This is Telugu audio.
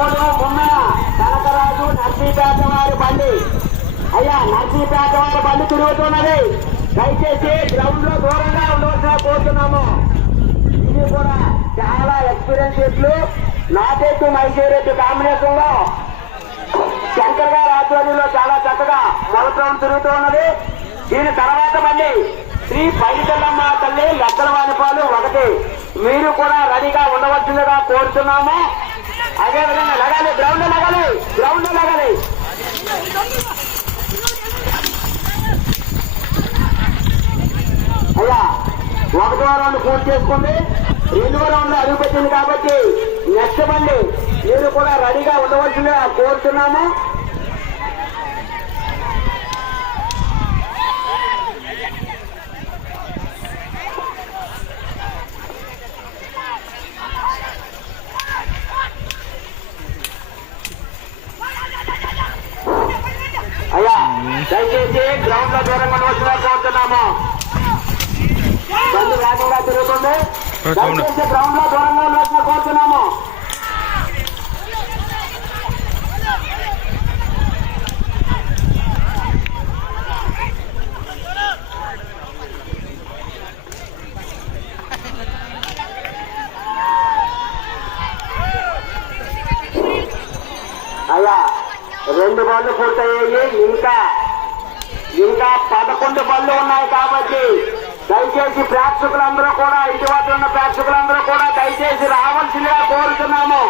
మూడు ముమ్మన కనకరాజు నర్సీపేట వారి బండి. అయ్యా నర్సీపేట వారి బండి తిరుగుతున్నది. దయచేసి గ్రౌండ్లో దూరంగా ఉండవలసిన కోరుతున్నాము. ఇది కూడా చాలా ఎక్స్పీరియన్స్ ఇట్లు. నాటెట్టు మైసూరెడ్డి కాంబినేషన్లో శంకర్ గారి ఆధ్వర్యంలో చాలా చక్కగా మొలకం తిరుగుతూ ఉన్నది. దీని తర్వాత మళ్ళీ శ్రీ పైతల్లమ్మ తల్లి లెక్కల పాలు ఒకటి. మీరు కూడా రెడీగా ఉండవలసిందిగా కోరుతున్నాము. అదే విధంగా లగాలి గ్రౌండ్ లగాలి గ్రౌండ్ లగాలి. అయ్యా ఒకటో రౌండ్ పూర్తి చేసుకోండి రెండో రౌండ్ అడుగు పెట్టింది కాబట్టి నెక్స్ట్ బండి మీరు కూడా రెడీగా ఉండవలసిందిగా కోరుతున్నాము. దయచేసి గ్రౌండ్లో దూరంగా ఉండవలసిందిగా కోరుతున్నాము. బండి వేగంగా తిరుగుతుంది. దయచేసి గ్రౌండ్లో దూరంగా ఉండవలసిందిగా కోరుతున్నాము. అయ్యా రెండు బళ్ళు పూర్తయ్యాయి. ఇంకా ఇంకా పదకొండు బళ్ళు ఉన్నాయి కాబట్టి దయచేసి ప్రేక్షకులందరూ కూడా ఇటువంటి ఉన్న ప్రేక్షకులందరూ కూడా దయచేసి రావాల్సిందిగా కోరుతున్నాము.